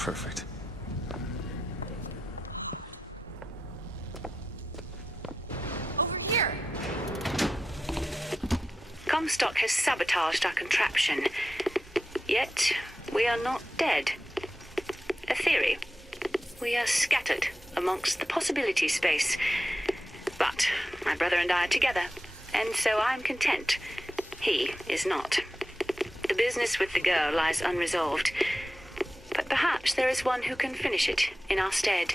Perfect. Over here! Comstock has sabotaged our contraption. Yet, we are not dead. A theory. We are scattered amongst the possibility space. But my brother and I are together, and so I'm content. He is not. The business with the girl lies unresolved. But perhaps there is one who can finish it in our stead.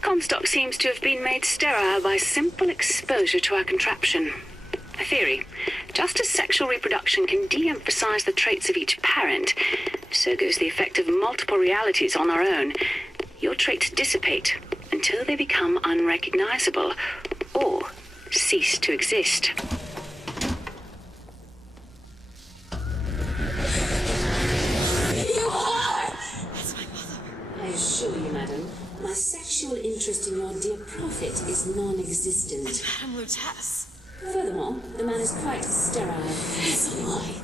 Comstock seems to have been made sterile by simple exposure to our contraption. A theory. Just as sexual reproduction can de-emphasize the traits of each parent, so goes the effect of multiple realities on our own. Your traits dissipate until they become unrecognizable or cease to exist. You are! That's my mother. I assure you, madam, my sexual interest in your dear prophet is non-existent. Madame Lutece. Furthermore, the man is quite sterile. It's a lie.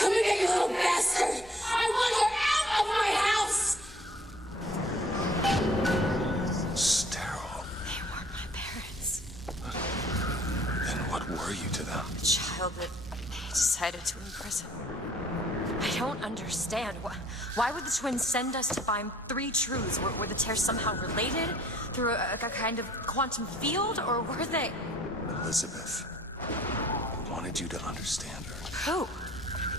Come here, you little bastard! I want you out of my house! Sterile. They weren't my parents. Then what were you to them? The child that they decided to imprison. I don't understand. Why would the twins send us to find three truths? Were the tears somehow related? Through a kind of quantum field? Or were they... Elizabeth wanted you to understand her. Who?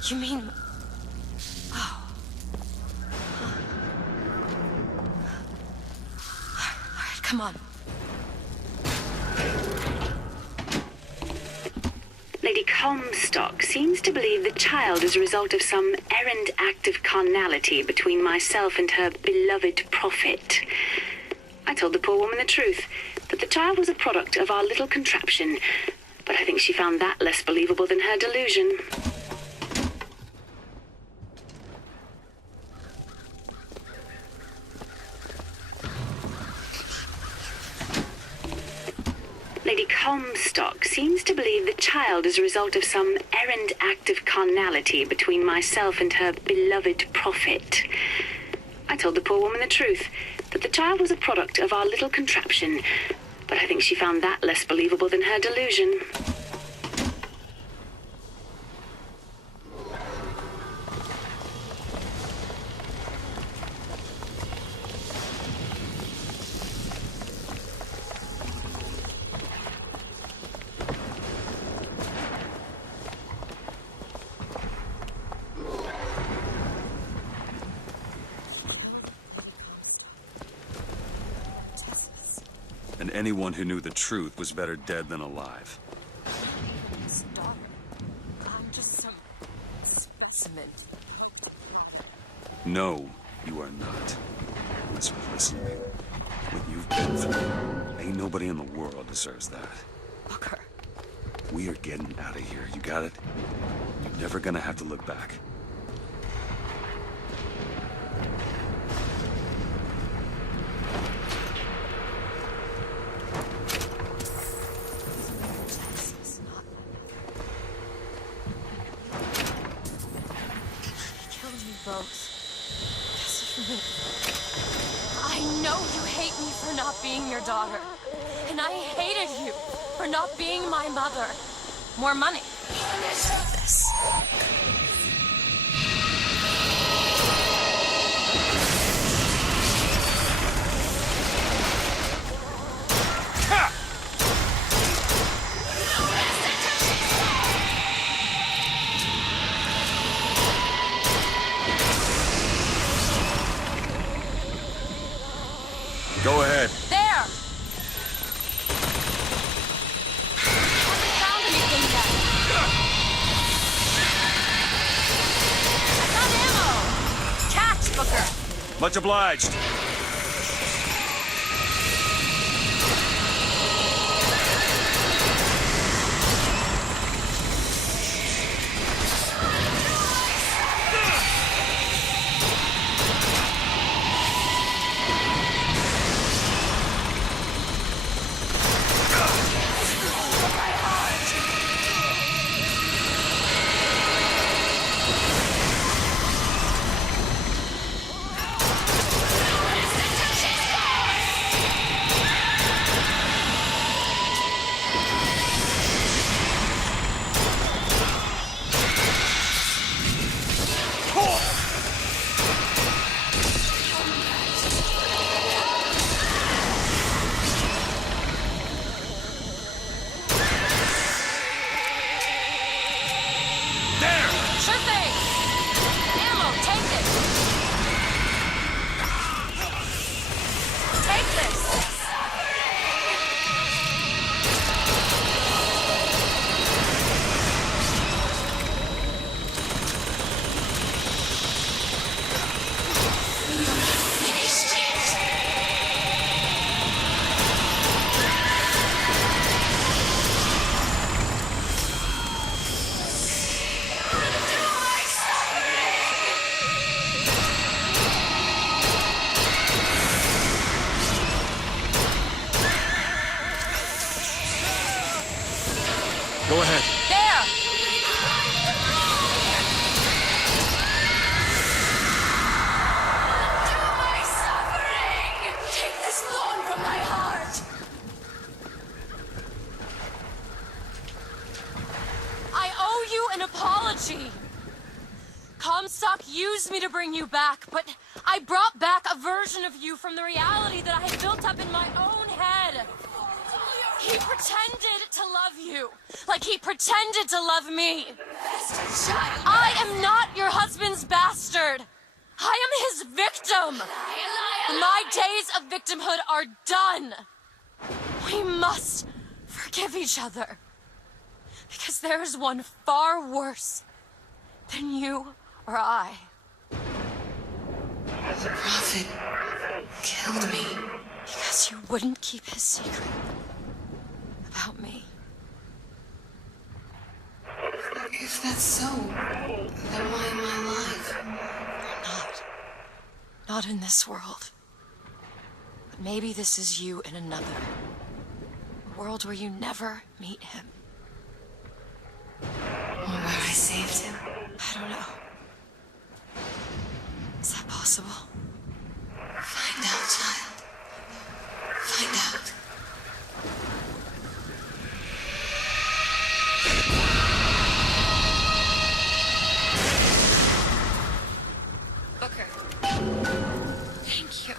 You mean... Oh. Alright, come on. Lady Comstock seems to believe the child is a result of some errant act of carnality between myself and her beloved prophet. I told the poor woman the truth, that the child was a product of our little contraption, but I think she found that less believable than her delusion. Lady Comstock seems to believe the child is a result of some errant act of carnality between myself and her beloved prophet. I told the poor woman the truth, that the child was a product of our little contraption, but I think she found that less believable than her delusion. And anyone who knew the truth was better dead than alive. Stop. I'm just some specimen. No, you are not. Elizabeth, listen to me. What you've been through, ain't nobody in the world deserves that. Booker. We are getting out of here, you got it? You're never gonna have to look back. I know you hate me for not being your daughter. And I hated you for not being my mother. More money. This. Go ahead. There! Haven't found anything yet. I got ammo! Catch, Booker! Much obliged. Go ahead. There! My suffering! Take this thorn from my heart! I owe you an apology. Comstock used me to bring you back, but I brought back a version of you from the reality that I had built up in my own head. He pretended to love you, like he pretended to love me. I am not your husband's bastard. I am his victim. My days of victimhood are done. We must forgive each other. Because there is one far worse than you or I. The Prophet killed me. Because you wouldn't keep his secret about me. If that's so, then why am I alive? Not in this world. But maybe this is you in another. A world where you never meet him. Or where I saved him? I don't know. Is that possible? Find out, child. Find out. Booker. Thank you.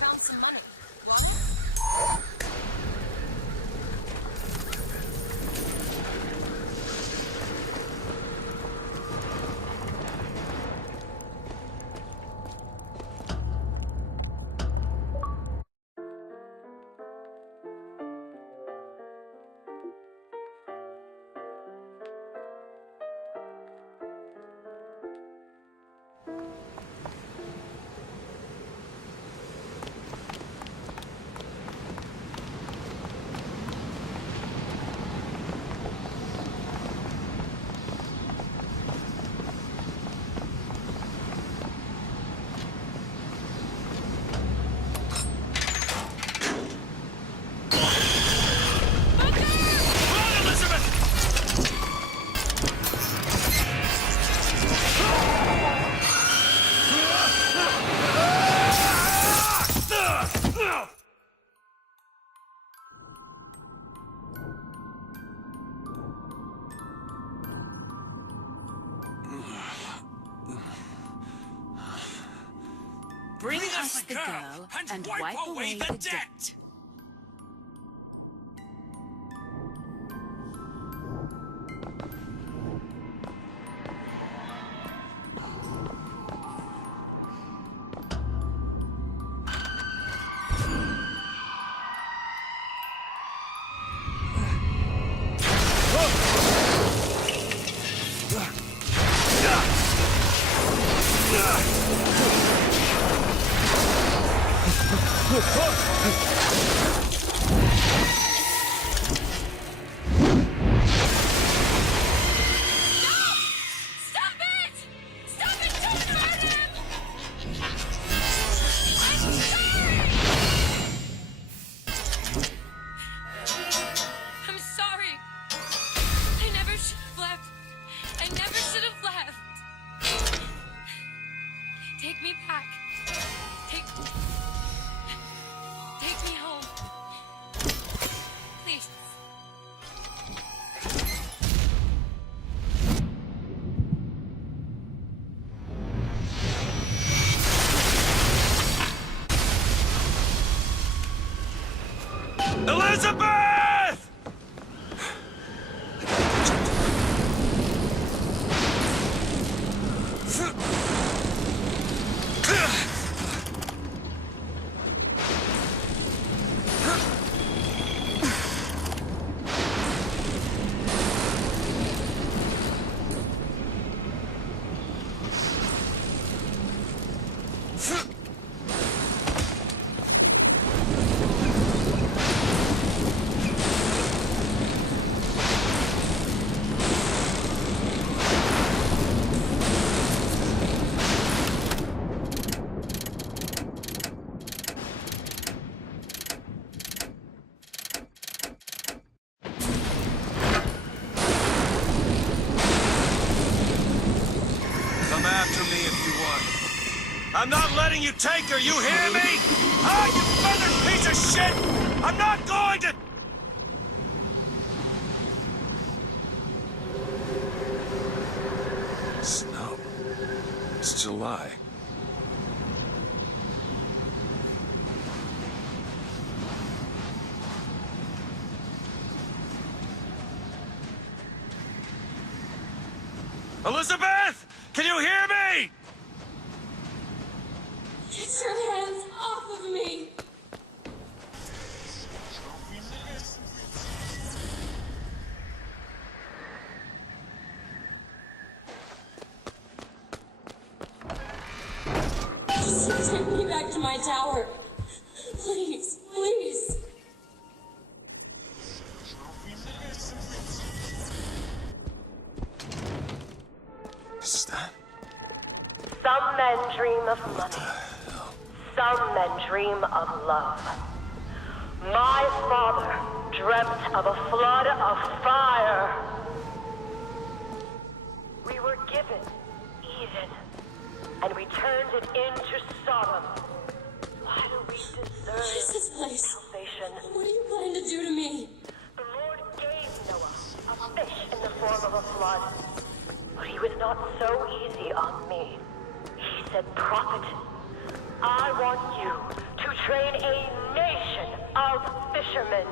Found some money. Bring us the girl and wipe away the debt. Elizabeth! Come after me if you want. I'm not letting you take her, you hear me? Ah, you feathered piece of shit! I'm not going to... Snow. It's July. Elizabeth! Can you hear me? Get your hands off of me! Just take me back to my tower. Please, please. Is that? Some men dream of money. Some men dream of love. My father dreamt of a flood of fire. We were given Eden, and we turned it into Sodom. Why do we deserve What is this place? salvation? What are you planning to do to me? The Lord gave Noah a fish in the form of a flood. But he was not so easy on me. He said, Prophet, I want you to train a nation of fishermen.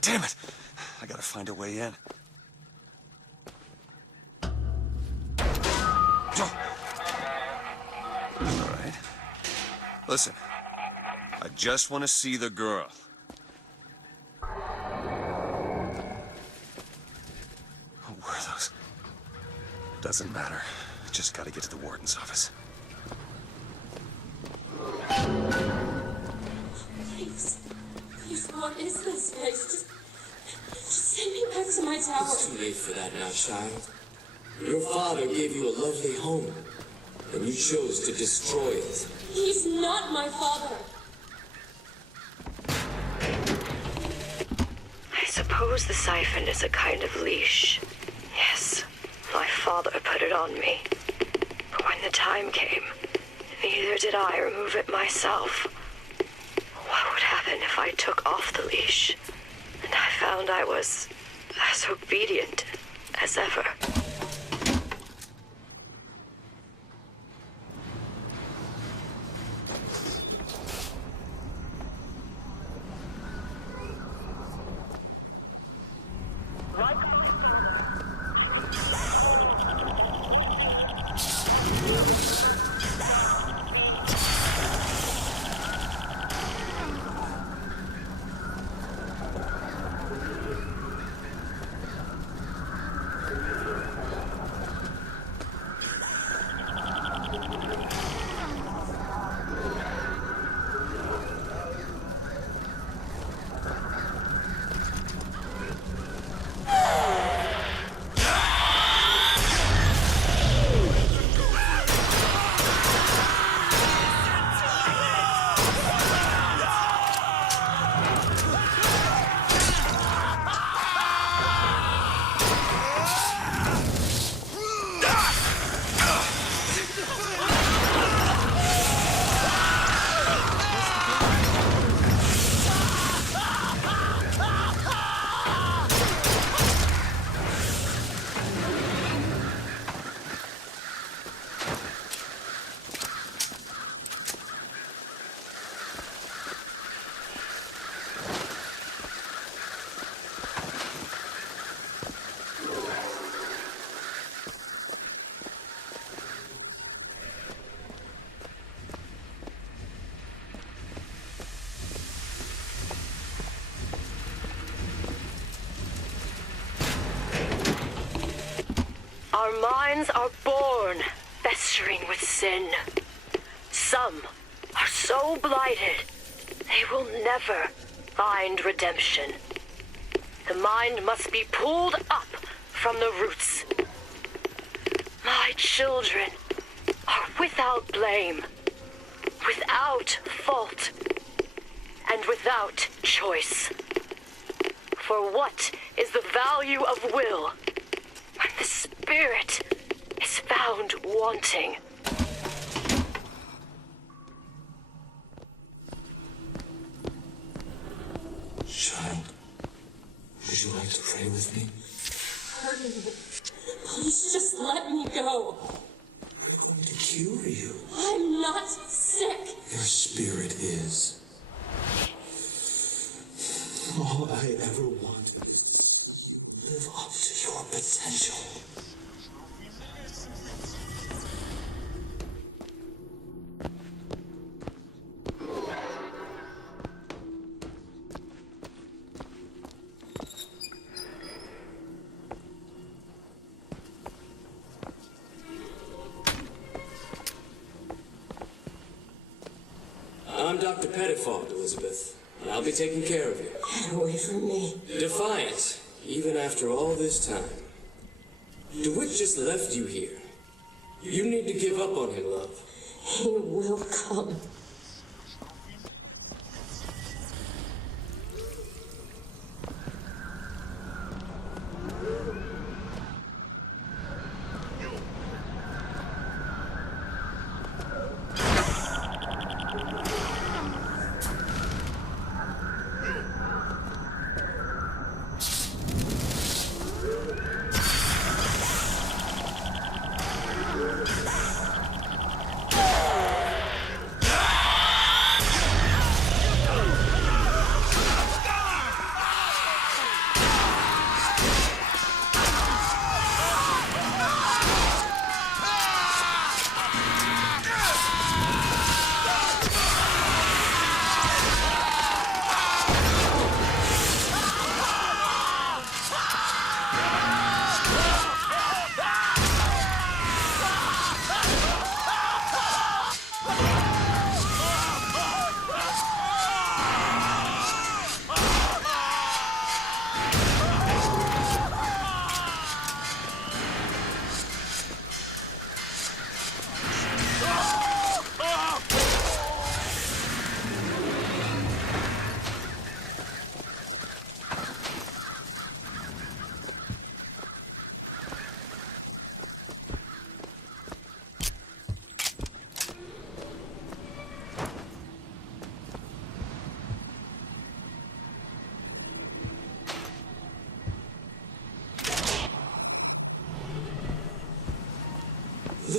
Damn it! I gotta find a way in. All right. Listen, I just want to see the girl. Where are those? Doesn't matter. Just gotta get to the warden's office. Please. Please, what is this place? Just send me back to my tower. It's too late for that now, child. Your father gave you a lovely home, and you chose to destroy it. He's not my father. I suppose the siphon is a kind of leash. Yes, my father put it on me. But when the time came, neither did I remove it myself. What would happen if I took off the leash? And I found I was as obedient as ever. Our minds are born festering with sin. Some are so blighted, they will never find redemption. The mind must be pulled up from the roots. My children are without blame, without fault, and without choice. For what is the value of will when the spirit is found wanting? Child, would you like to pray with me? Pardon me. Please just let me go. We're going to cure you. I'm not sick. Your spirit is. All I ever wanted is to see you live up to your potential. I'm Dr. Pettiford, Elizabeth, and I'll be taking care of you. Get away from me. Defiant, even after all this time. DeWitt just left you here. You need to give up on him, love. He will come.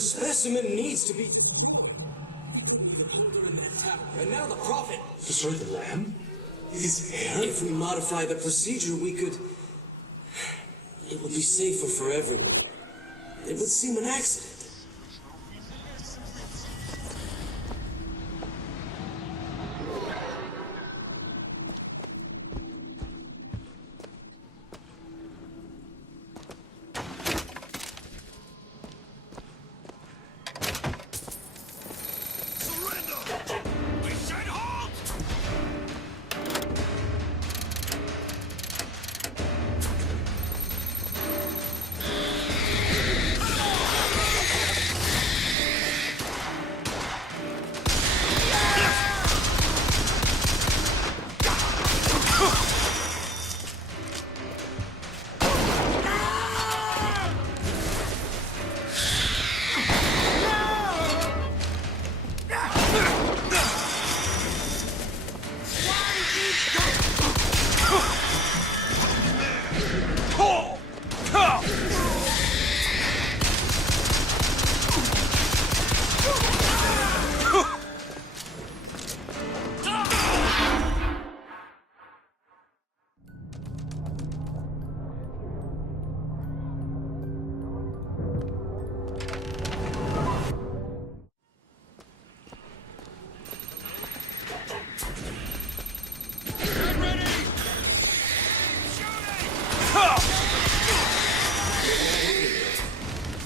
specimen needs to be... in that tower, and now the Prophet... Destroy the lamb? His hair? If we modify the procedure, we could... It would be safer for everyone. It would seem an accident.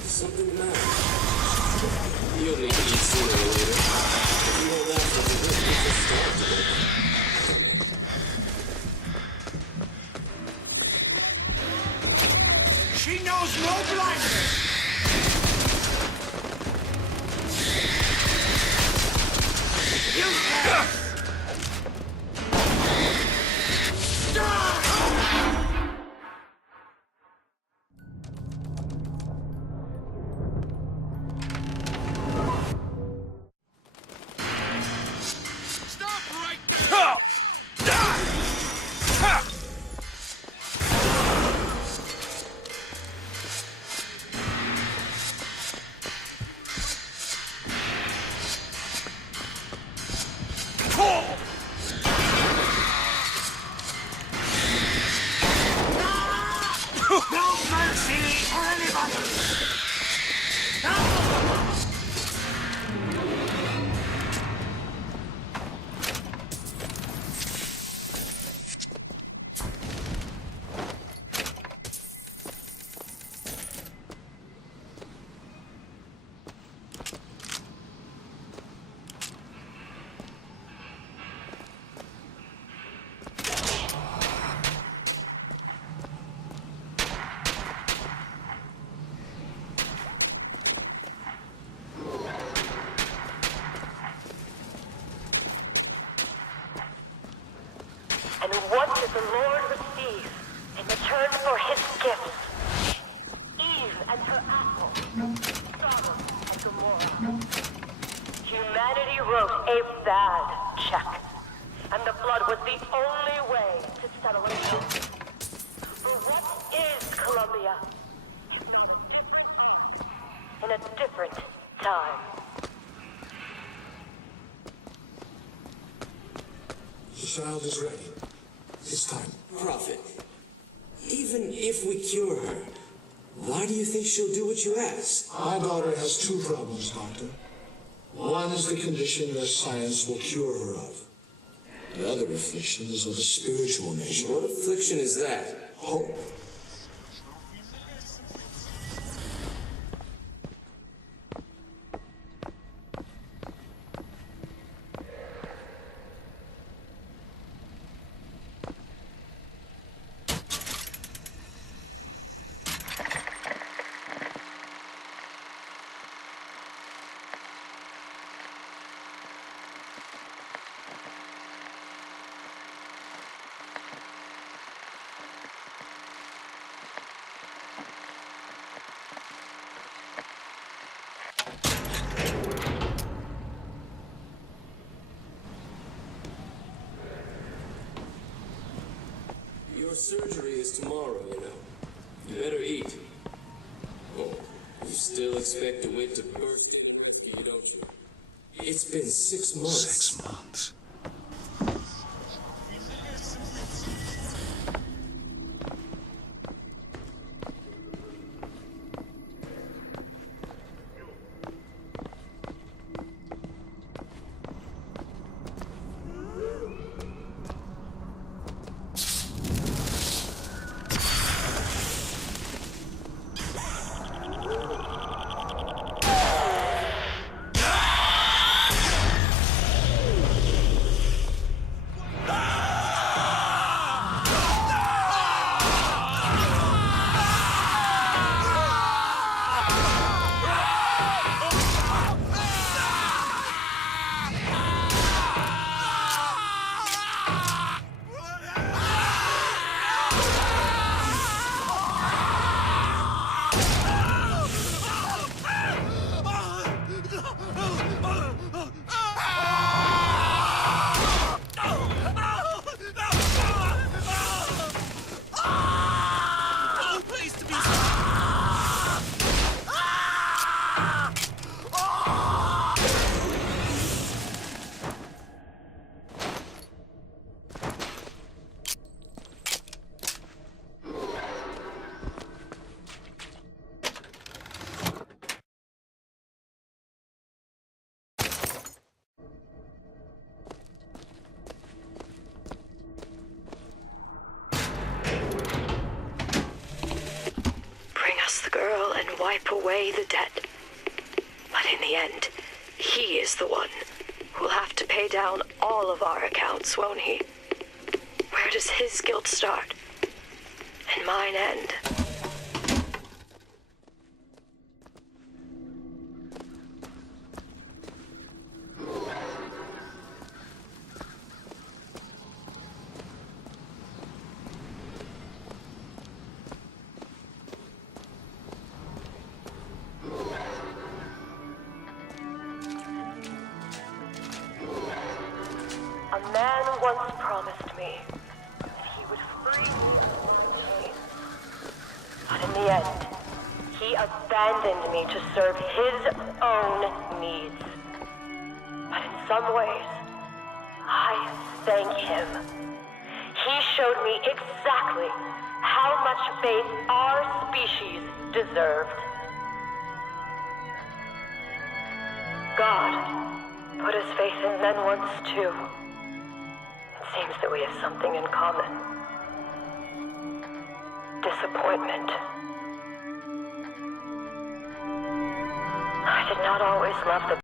Something the matter. You'll need to eat sooner or later. If you hold out for the risk, you just starve today. She knows no blindness! You can't! No mercy for anybody! And what did the Lord receive in return for his gifts? Eve and her apple, Sodom and Gomorrah. Humanity wrote a bad check, and the flood was the only way to settle it. For what is Columbia, if not a different in a different time? The child is ready. It's time. Prophet, even if we cure her, why do you think she'll do what you ask? My daughter has two problems, Doctor. One is the condition that science will cure her of. The other affliction is of a spiritual nature. What affliction is that? Hope. Your surgery is tomorrow, you know. You better eat. Oh, you still expect expect DeWitt to burst in and rescue you, don't you? It's been 6 months. 6 months. Wipe away the debt. But in the end, he is the one who'll have to pay down all of our accounts, won't he? Where does his guilt start and mine end? A man once promised me that he would free me. But in the end, he abandoned me to serve his own needs. But in some ways, I thank him. He showed me exactly how much faith our species deserved. God put his faith in men once too. It seems that we have something in common. Disappointment. I did not always love the